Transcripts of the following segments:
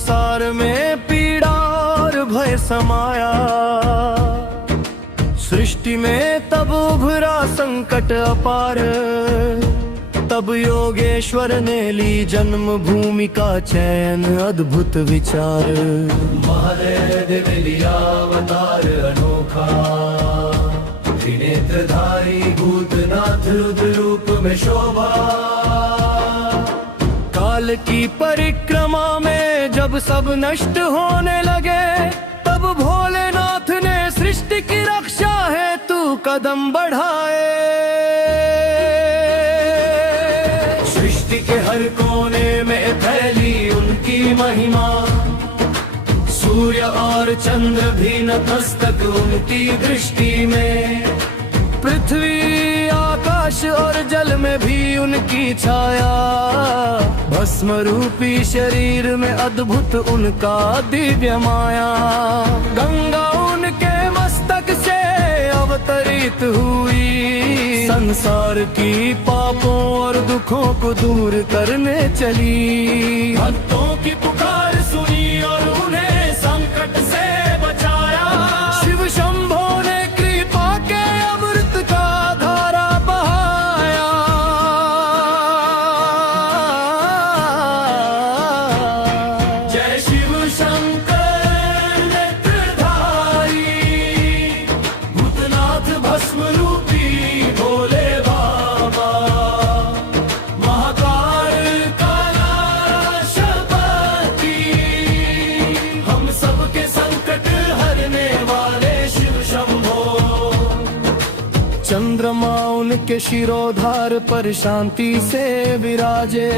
संसार में पीड़ा और भय समाया। सृष्टि में तब उभरा संकट अपार, तब योगेश्वर ने ली जन्मभूमि का चयन अद्भुत विचार। महादेव ने लिया अवतार अनोखा, त्रिनेत्रधारी भूतनाथ रुद्र रूप में शोभा। काल की परिक्रमा में जब सब नष्ट होने लगे, तब भोलेनाथ ने सृष्टि की रक्षा हेतु कदम बढ़ाए। सृष्टि के हर कोने में फैली उनकी महिमा, सूर्य और चंद्र भी नतमस्तक उनकी दृष्टि में। पृथ्वी आकाश और जल में भी उनकी छाया, भस्म रूपी शरीर में अद्भुत उनका दिव्य माया। गंगा उनके मस्तक से अवतरित हुई, संसार की पापों और दुखों को दूर करने चली। भक्तों की पुकार सुनी और उन्हें संकट से बचाया। शिव शंभो ने कृपा के अमृत का धारा बहाया। जय शिव शंकर नेत्रधारी, भूतनाथ भस्म रूपी भोले बाबा। महाकाल कैलाशपति, हम सबके संकट हरने वाले शिव शंभो। चंद्रमा उनके शिरोधार पर शांति से विराजे,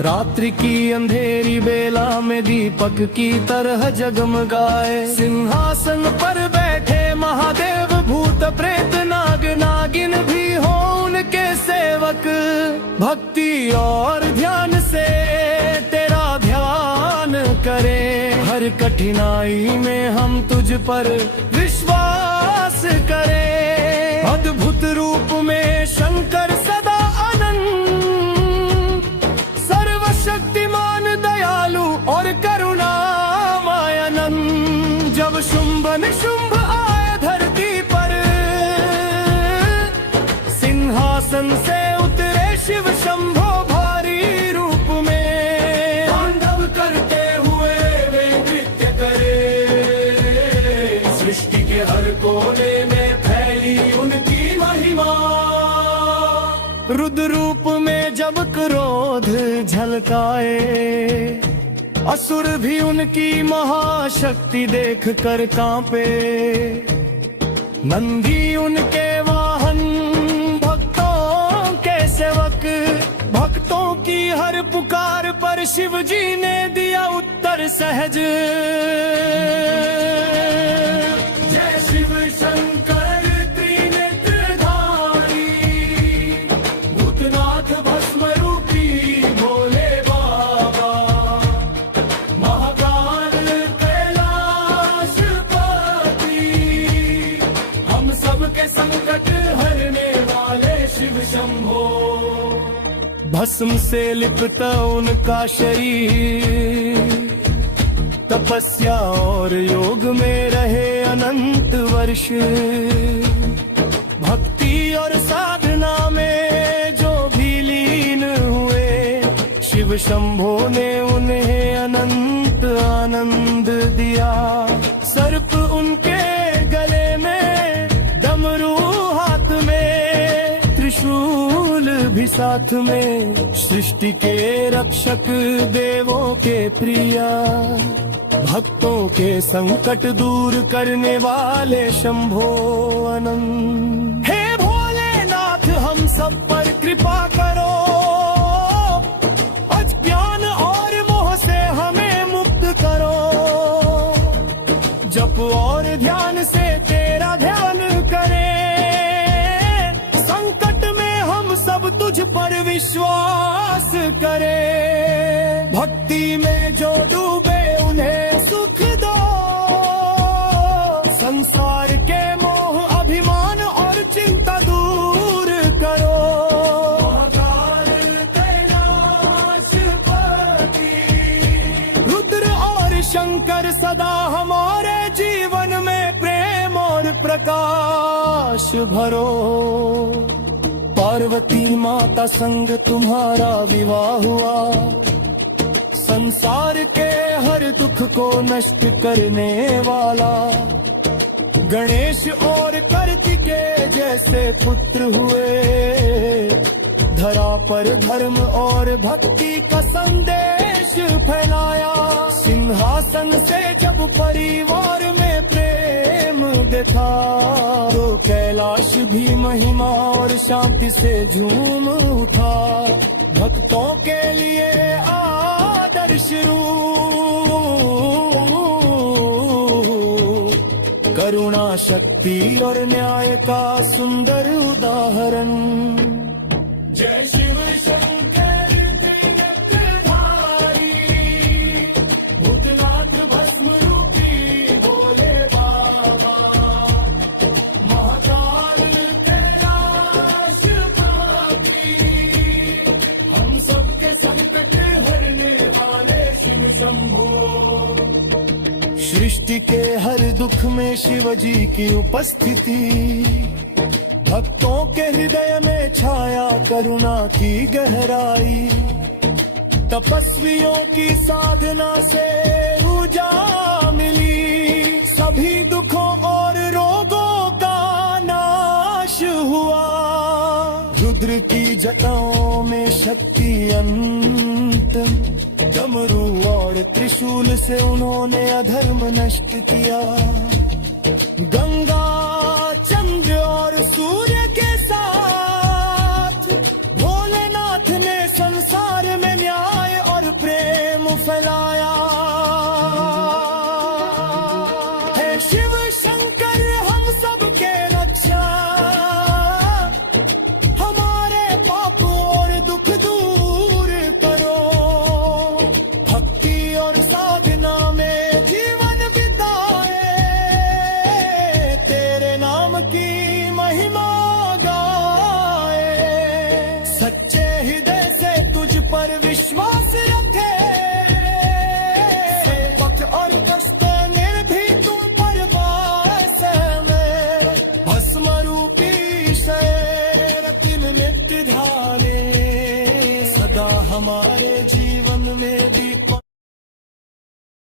रात्रि की अंधेरी बेला में दीपक की तरह जगमगाए। सिंहासन पर बैठे महादेव, भूत प्रेत नाग नागिन भी हो उनके सेवक। भक्ति और ध्यान से तेरा ध्यान करें, हर कठिनाई में हम तुझ पर विश्वास करें। अद्भुत रूप में शंकर सदा अनंत, सर्वशक्तिमान दयालु और करुणामय अनंत। जब शुंभ निशुंभ आए धरती पर, सिंहासन से उतरे शिव शंभो भारी रूप में। तांडव करते हुए वे नृत्य करे, सृष्टि के हर कोने में फैली उनकी महिमा। रुद्र रूप में जब क्रोध झलकाए, असुर भी उनकी महाशक्ति देख कर कांपे। नंदी उनके वाहन, भक्तों के सेवक। भक्तों की हर पुकार पर शिव जी ने दिया उत्तर सहज। जय शिव शंकर त्रिनेत्रधारी, भूतनाथ भस्म रूपी भोले बाबा। महाकाल कैलाशपति, हम सबके संकट हरने वाले शिव शंभो। भस्म से लिपटा उनका शरीर, तपस्या और योग में रहे अनंत वर्ष। भक्ति और साधना में जो भी लीन हुए, शिव शंभो ने उन्हें अनंत आनंद दिया। सर्प उनके गले में, डमरू हाथ में, त्रिशूल भी साथ में। सृष्टि के रक्षक, देवों के प्रिया, भक्तों के संकट दूर करने वाले शंभो अनंत। हे भोलेनाथ हम सब पर कृपा करो, अज्ञान और मोह से हमें मुक्त करो। जप और ध्यान से तेरा ध्यान करें, संकट में हम सब तुझ पर विश्वास करें। भक्ति में जो डूबे उन्हें सुख दो, संसार के मोह अभिमान और चिंता दूर करो। महाकाल कैलाशपति, रुद्र कर सदा हमारे जीवन में प्रेम और प्रकाश भरो। पार्वती माता संग तुम्हारा विवाह हुआ, संसार के हर दुख को नष्ट करने वाला। गणेश और कार्तिकेय जैसे पुत्र हुए, धरा पर धर्म और भक्ति का संदेश फैलाया। सिंहासन से जब परिवार में प्रेम देखा, तो कैलाश भी महिमा और शांति से झूम उठा। भक्तों के लिए आदर्श रूप, करुणा शक्ति और न्याय का सुंदर उदाहरण। जय शिव शंकर त्रिनेत्रधारी, भूतनाथ भस्म रूपी भोले बाबा। महाकाल कैलाश वासी, हम सबके संकट हरने वाले शिव शंभो। सृष्टि के हर दुख में शिव जी की उपस्थिति, भक्तों के हृदय में छाया करुणा की गहराई। तपस्वियों की साधना से ऊर्जा मिली, सभी दुखों और रोगों का नाश हुआ। रुद्र की जटाओं में शक्ति अनंत, डमरू और त्रिशूल से उन्होंने अधर्म नष्ट किया। गंगा चंद्र और सूर्य के साथ भोलेनाथ ने संसार में न्याय और प्रेम फैलाया।